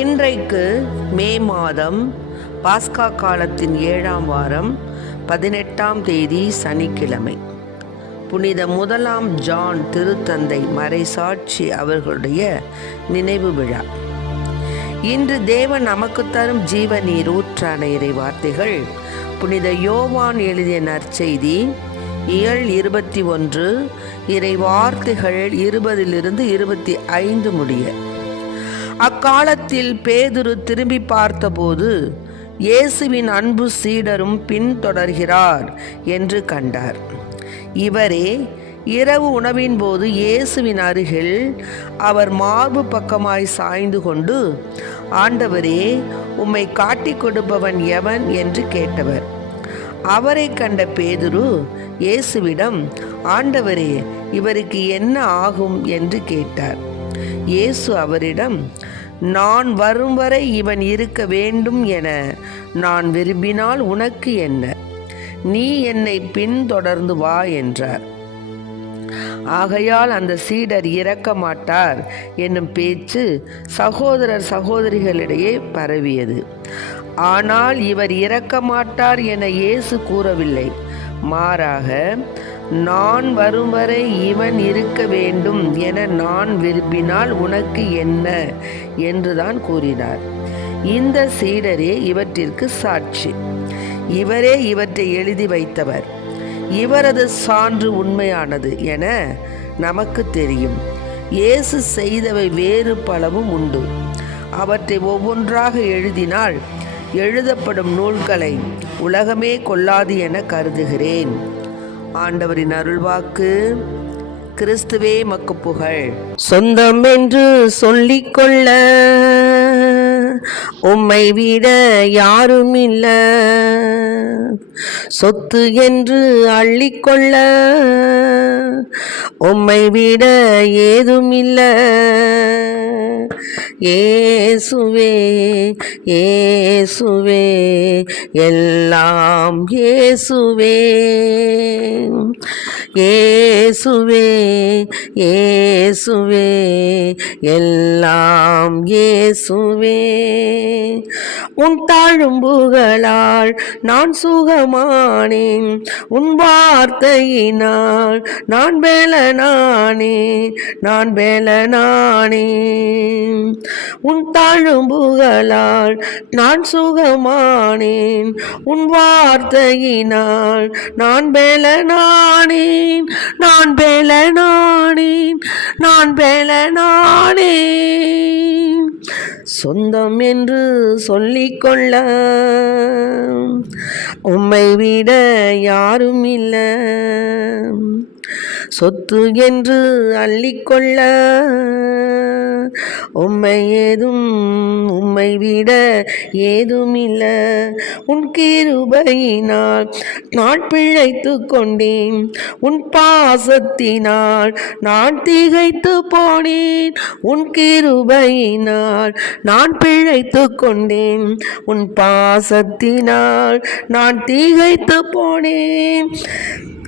இன்றைக்கு மே மாதம் பாஸ்கா காலத்தின் 7ஆம் வாரம் 18ஆம் தேதி சனிக்கிழமை. புனித 1ஆம் ஜான் திருத்தந்தை மறைசாட்சி அவர்களுடைய நினைவு விழா. இன்று தேவன் நமக்கு தரும் ஜீவ நீர் ஊற்றான இறை வார்த்தைகள் புனித யோவான் எழுதிய நற்செய்தி இயல் 21 இறை வார்த்தைகள் 20 25 முடிய. அக்காலத்தில் பேதுரு திரும்பி பார்த்தபோது இயேசுவின் அன்பு சீடரும் பின்தொடர்கிறார் என்று கண்டார். இவரே இரவு உணவின் போது இயேசுவின் அருகில் அவர் மார்பு பக்கமாய் சாய்ந்து கொண்டு, ஆண்டவரே, உம்மை காட்டிக் கொடுப்பவன் எவன் என்று கேட்டவர். அவரை கண்ட பேதுரு இயேசுவிடம், ஆண்டவரே, இவருக்கு என்ன ஆகும் என்று கேட்டார். இயேசு அவரிடம், நான் வரும் வரை இவன் இருக்க வேண்டும் என நான் விரும்பினால் உனக்கு என்ன? நீ என்னை பின்தொடர்ந்து வா என்றார். ஆகையால் அந்த சீடர் இறக்க மாட்டார் என்னும் பேச்சு சகோதரர் சகோதரிகளிடையே பரவியது. ஆனால் இவர் இறக்க மாட்டார் என இயேசு கூறவில்லை. மாறாக, நான் வரும் வரை இவன் இருக்க வேண்டும் என நான் விரும்பினால் உனக்கு என்ன என்றுதான் கூறினார். இந்த சீடரே இவற்றிற்கு சாட்சி. இவரே இவற்றை எழுதி வைத்தவர். இவரது சான்று உண்மையானது என நமக்கு தெரியும். இயேசு செய்தவை வேறு பலவும் உண்டு. அவற்றை ஒவ்வொன்றாக எழுதினால் எழுதப்படும் நூல்களை உலகமே கொள்ளாது என கருதுகிறேன். ஆண்டவரின் அருள்வாக்கு. கிறிஸ்துவே மக்கு புகழ். சொந்தம் என்று சொல்லிக்கொள்ள உம்மை விட யாரும் இல்ல, சொத்து என்று அள்ளிக்கொள்ள உம்மை விட ஏதும் இல்ல. இயேசுவே இயேசுவே எல்லாம் இயேசுவே, இயேசுவே இயேசுவே எல்லாம் இயேசுவே. உன் தாழும்புகளால் நான் சுகமானேன், உன் வார்த்தையினால் நான் பெலனானேன், நான் பெலனானேன். உன் தாழும்புகளால் நான் சுகமானேன், உன் வார்த்தையினால் நான் பெலனானேன், நான் பெலனானேன், நான் பெலனானேன். சொந்தம் என்று சொல்லிக்கொள்ள உம்மை விட யாரும் இல்ல, சொத்து என்று அள்ளிக்கொள்ள உம்மை விட ஏதும் இல்ல. உன் கிருபையினால் நான் பிழைத்து கொண்டேன், உன் பாசத்தினால் நான் திகைத்து போனேன். உன் கிருபையினால் நான் பிழைத்து கொண்டேன், உன் பாசத்தினால் நான் திகைத்து போனேன்,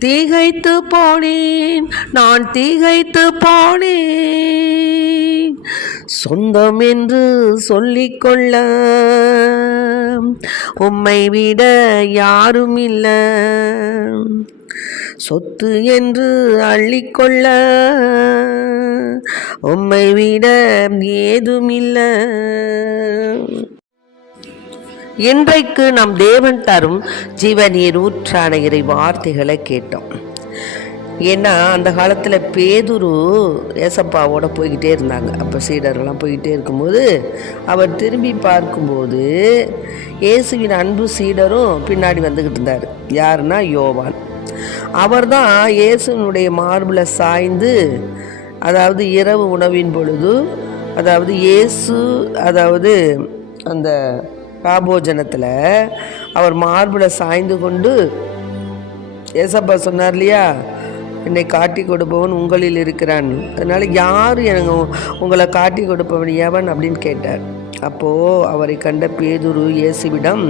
திகைத்து போனேன், நான் திகைத்து போனேன். சொந்தம் என்று சொல்லிக்கொள்ள உம்மை விட யாரும் இல்ல, சொத்து என்று அள்ளிக்கொள்ள உம்மை விட ஏதும் இல்ல. இன்றைக்கு நம் தேவன் தரும் ஜீவநீர் ஊற்றான இறை வார்த்தைகளை கேட்டோம். ஏன்னா அந்த காலத்தில் பேதுரு ஏசப்பாவோட போய்கிட்டே இருந்தாங்க. அப்போ சீடர்கள்லாம் போய்கிட்டே இருக்கும்போது அவர் திரும்பி பார்க்கும்போது இயேசுவின் அன்பு சீடரும் பின்னாடி வந்துக்கிட்டு இருந்தார். யாருன்னா யோவான். அவர் தான் இயேசுனுடைய மார்பில் சாய்ந்து, அதாவது இரவு உணவின் பொழுது, அதாவது இயேசு அந்த ராபோஜனத்தில் அவர் மார்பில் சாய்ந்து கொண்டு ஏசப்பா சொன்னார் இல்லையா, என்னை காட்டி கொடுப்பவன் உங்களில் இருக்கிறான், அதனால் யார் எனக்கு உங்களை காட்டி கொடுப்பவன் எவன் அப்படின்னு கேட்டார். அப்போது அவரை கண்ட பேதுரு இயேசுவிடம்,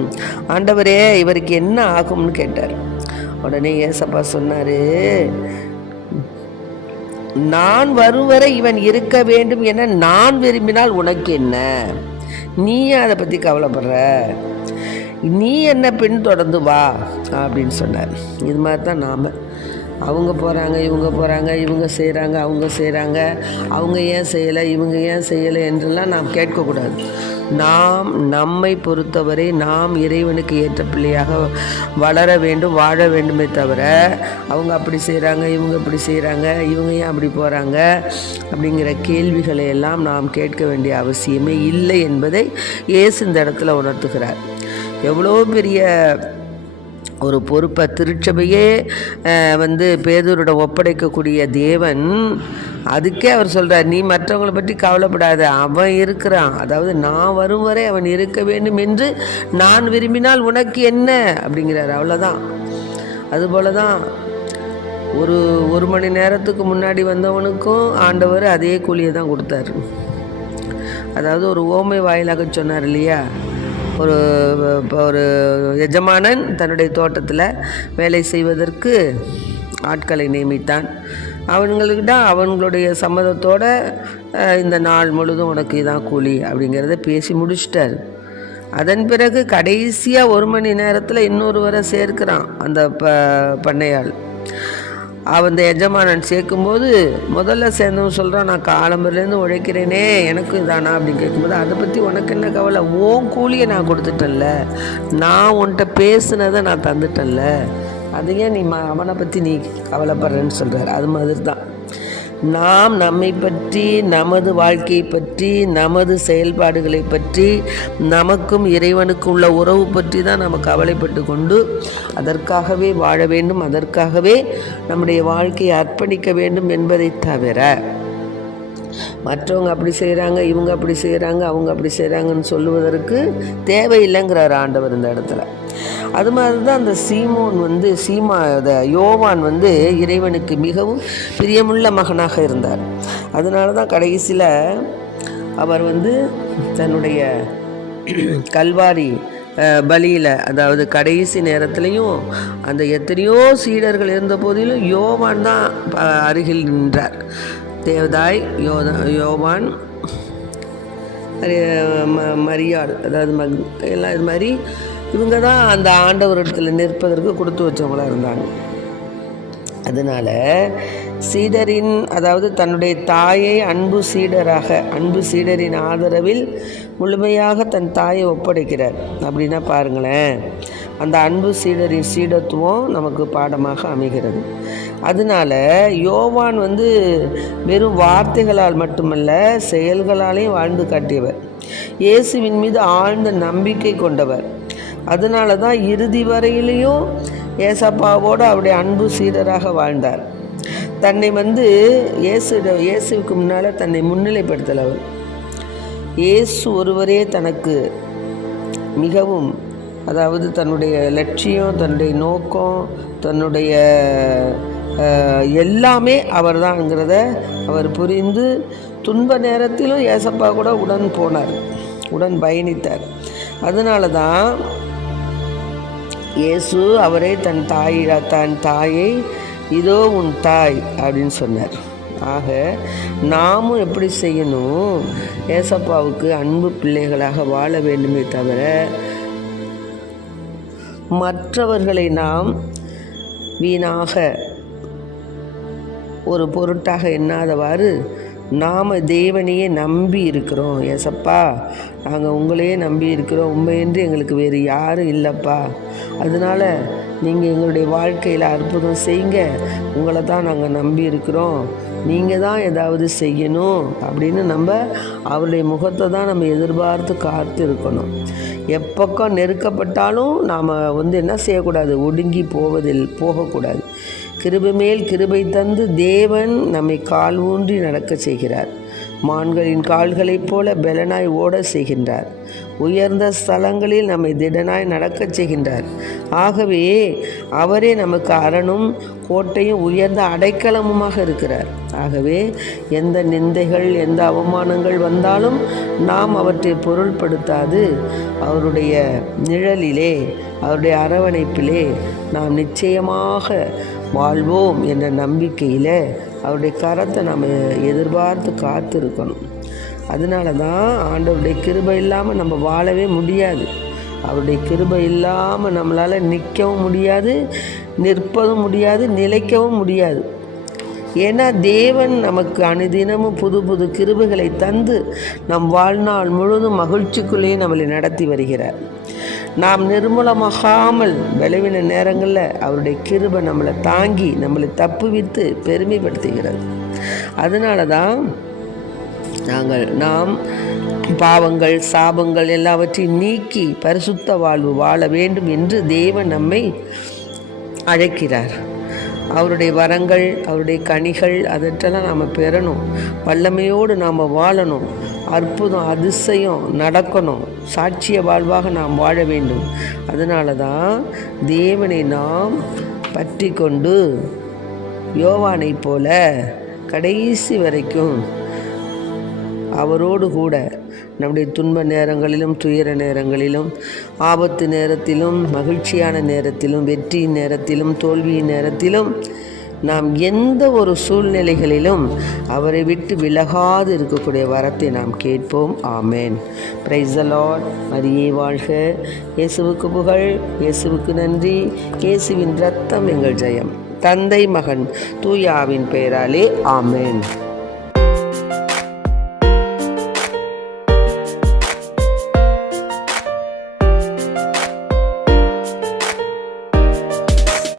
ஆண்டவரே, இவருக்கு என்ன ஆகும்னு கேட்டார். உடனே ஏசப்பா சொன்னார், நான் வரும் வரை இவன் இருக்க வேண்டும் என நான் விரும்பினால் உனக்கு என்ன? நீ அதை பற்றி கவலைப்படுற, நீ என்ன பின்தொடர்ந்து வா அப்படின்னு சொன்னார். இது மாதிரி தான் நாம், அவங்க போகிறாங்க, இவங்க போகிறாங்க, இவங்க செய்கிறாங்க, அவங்க செய்கிறாங்க, அவங்க ஏன் செய்யலை, இவங்க ஏன் செய்யலை என்றெல்லாம் நாம் கேட்கக்கூடாது. நாம் நம்மை பொறுத்தவரை நாம் இறைவனுக்கு ஏற்ற பிள்ளையாக வளர வேண்டும், வாழ வேண்டுமே தவிர அவங்க அப்படி செய்கிறாங்க, இவங்க இப்படி செய்கிறாங்க, இவங்க ஏன் அப்படி போகிறாங்க அப்படிங்கிற கேள்விகளை எல்லாம் நாம் கேட்க வேண்டிய அவசியமே இல்லை என்பதை இயேசு இந்த இடத்துல உணர்த்துகிறார். எவ்வளோ பெரிய ஒரு பொறுப்பை திருச்சபையே பேதுருட ஒப்படைக்கக்கூடிய தேவன், அதுக்கே அவர் சொல்கிறார், நீ மற்றவங்களை பற்றி கவலைப்படாத, அவன் இருக்கிறான், அதாவது நான் வரும் வரை அவன் இருக்க வேண்டும் என்று நான் விரும்பினால் உனக்கு என்ன அப்படிங்கிறார். அவ்வளோதான். அதுபோல தான் ஒரு மணி நேரத்துக்கு முன்னாடி வந்தவனுக்கும் ஆண்டவர் அதே கூலியை தான் கொடுத்தார். அதாவது ஒரு ஓமை வாயிலாக சொன்னார் இல்லையா, ஒரு எஜமானன் தன்னுடைய தோட்டத்தில் வேலை செய்வதற்கு ஆட்களை நியமித்தான். அவங்களுடைய சம்மதத்தோடு இந்த நாள் முழுதும் உனக்கு இதான் கூலி அப்படிங்கிறத பேசி முடிச்சிட்டார். அதன் பிறகு கடைசியாக 1 மணி நேரத்தில் இன்னொருவரை சேர்க்கிறான் அந்த பண்ணையாள். அந்த எஜமானன் சேர்க்கும்போது முதல்ல சேர்ந்தவன் சொல்கிறான், நான் காலம்பரிலேருந்து உழைக்கிறேனே, எனக்கு இதானா அப்படின்னு கேட்கும்போது, அதை பற்றி உனக்கு என்ன கவலை, உன் கூலியை நான் கொடுத்துட்டேன்ல, நான் உன்கிட்ட பேசுனதை நான் தந்துட்டேன்ல, அதையே நீ அவனை பற்றி நீ கவலைப்படுறேன்னு சொல்கிறார். அது மாதிரி தான் நாம் நம்மை பற்றி, நமது வாழ்க்கையை பற்றி, நமது செயல்பாடுகளை பற்றி, நமக்கும் இறைவனுக்கும் உள்ள உறவு பற்றி தான் நம்ம கவலைப்பட்டு கொண்டு அதற்காகவே வாழ வேண்டும், அதற்காகவே நம்முடைய வாழ்க்கையை அர்ப்பணிக்க வேண்டும் என்பதை தவிர மற்றவங்க அப்படி செய்கிறாங்க, இவங்க அப்படி செய்கிறாங்க, அவங்க அப்படி செய்கிறாங்கன்னு சொல்லுவதற்கு தேவையில்லைங்கிறார் ஆண்டவர் இந்த இடத்துல. அது மாதிரி தான் அந்த யோவான் இறைவனுக்கு மிகவும் பிரியமுள்ள மகனாக இருந்தார். அதனால தான் கடைசியில் அவர் தன்னுடைய கல்வாரி பலியில், அதாவது கடைசி நேரத்துலையும் அந்த எத்தனையோ சீடர்கள் இருந்த போதிலும் யோவான் தான் அருகில் நின்றார். தேவதாய், யோவான், மரியாள், அதாவது எல்லாம் இது மாதிரி இவங்க தான் அந்த ஆண்டவரிடத்தில் நிற்பதற்கு கொடுத்து வச்சவங்களாக இருந்தாங்க. அதனால் அதாவது தன்னுடைய தாயை அன்பு சீடரின் ஆதரவில் முழுமையாக தன் தாயை ஒப்படைக்கிறார். அப்படின்னா பாருங்களேன், அந்த அன்பு சீடரின் சீடத்துவம் நமக்கு பாடமாக அமைகிறது. அதனால் யோவான் வெறும் வார்த்தைகளால் மட்டுமல்ல, செயல்களாலேயும் வாழ்ந்து காட்டியவர், இயேசுவின் மீது ஆழ்ந்த நம்பிக்கை கொண்டவர். அதனால தான் இறுதி வரையிலையும் ஏசப்பாவோடு அவருடைய அன்பு சீடராக வாழ்ந்தார். தன்னை இயேசுவுக்கு முன்னால் தன்னை முன்னிலைப்படுத்தல். அவர் இயேசு ஒருவரே தனக்கு மிகவும், அதாவது தன்னுடைய லட்சியம், தன்னுடைய நோக்கம், தன்னுடைய எல்லாமே அவர் தான்ங்கிறத அவர் புரிந்து துன்ப நேரத்திலும் ஏசப்பா கூட உடன் பயணித்தார். அதனால தான் இயேசு அவரே தன் தாயை இதோ உன் தாய் அப்படின்னு சொன்னார். ஆக நாமும் எப்படி செய்யணும், ஏசப்பாவுக்கு அன்பு பிள்ளைகளாக வாழ வேண்டுமே தவிர மற்றவர்களை நாம் வீணாக ஒரு பொருட்டாக எண்ணாதவாறு நாம் தேவனையே நம்பி இருக்கிறோம். ஏசப்பா, நாங்கள் உங்களையே நம்பி இருக்கிறோம், உண்மையின்றி எங்களுக்கு வேறு யாரும் இல்லைப்பா, அதனால் நீங்கள் எங்களுடைய வாழ்க்கையில் அற்புதம் செய்யுங்க, உங்களை தான் நாங்கள் நம்பி இருக்கிறோம், நீங்கள் தான் ஏதாவது செய்யணும் அப்படின்னு நம்ம அவருடைய முகத்தை தான் நம்ம எதிர்பார்த்து காத்து இருக்கணும். எப்பக்கம் நெருக்கப்பட்டாலும் நாம் என்ன செய்யக்கூடாது, ஒடுங்கி போகக்கூடாது. கிருபை மேல் கிருபை தந்து தேவன் நம்மை கால் ஊன்றி நடக்க செய்கிறார். மான்களின் கால்களைப் போல பெலனாய் ஓட செய்கின்றார். உயர்ந்த ஸ்தலங்களில் நம்மை திடனாய் நடக்கச் செய்கின்றார். ஆகவே அவரே நமக்கு அரணும் கோட்டையும் உயர்ந்த அடைக்கலமுமாக இருக்கிறார். ஆகவே எந்த நிந்தைகள், எந்த அவமானங்கள் வந்தாலும் நாம் அவற்றை பொருள்படுத்தாது அவருடைய நிழலிலே, அவருடைய அரவணைப்பிலே நாம் நிச்சயமாக வாழ்வோம் என்ற நம்பிக்கையில் அவருடைய கரத்தை நாம் எதிர்பார்த்து காத்திருக்கணும். அதனால தான் ஆண்டவருடைய கிருபை இல்லாமல் நம்ம வாழவே முடியாது. அவருடைய கிருபை இல்லாமல் நம்மளால் நிற்கவும் முடியாது, நிற்பதும் முடியாது, நிலைக்கவும் முடியாது. ஏன்னா தேவன் நமக்கு அனுதினமும் புது புது கிருபைகளை தந்து நம் வாழ்நாள் முழுவதும் மகிழ்ச்சிக்குள்ளேயே நம்மளை நடத்தி வருகிறார். நாம் நிர்மூலமாகாமல் விளைவின நேரங்களில் அவருடைய கிருபை நம்மளை தாங்கி நம்மளை தப்புவித்து பெருமைப்படுத்துகிறது. அதனால தான் நாம் பாவங்கள் சாபங்கள் எல்லாவற்றையும் நீக்கி பரிசுத்த வாழ்வு வாழ வேண்டும் என்று தேவன் நம்மை அழைக்கிறார். அவருடைய வரங்கள், அவருடைய கனிகள் அதற்றெல்லாம் நாம் பெறணும். வல்லமையோடு நாம் வாழணும். அற்புதம் அதிசயம் நடக்கணும். சாட்சிய வாழ்வாக நாம் வாழ வேண்டும். அதனால தான் தேவனை நாம் பற்றி கொண்டு யோவானை போல கடைசி வரைக்கும் அவரோடு கூட நம்முடைய துன்ப நேரங்களிலும் துயர நேரங்களிலும் ஆபத்து நேரத்திலும் மகிழ்ச்சியான நேரத்திலும் வெற்றியின் நேரத்திலும் தோல்வியின் நேரத்திலும் நாம் எந்த ஒரு சூழ்நிலைகளிலும் அவரை விட்டு விலகாது இருக்கக்கூடிய வரத்தை நாம் கேட்போம். ஆமேன். Praise the Lord. மரியே வாழ்க. இயேசுவுக்கு புகழ். இயேசுவுக்கு நன்றி. இயேசுவின் இரத்தம் எங்கள் ஜெயம். தந்தை மகன் தூயாவின் பெயராலே ஆமேன்.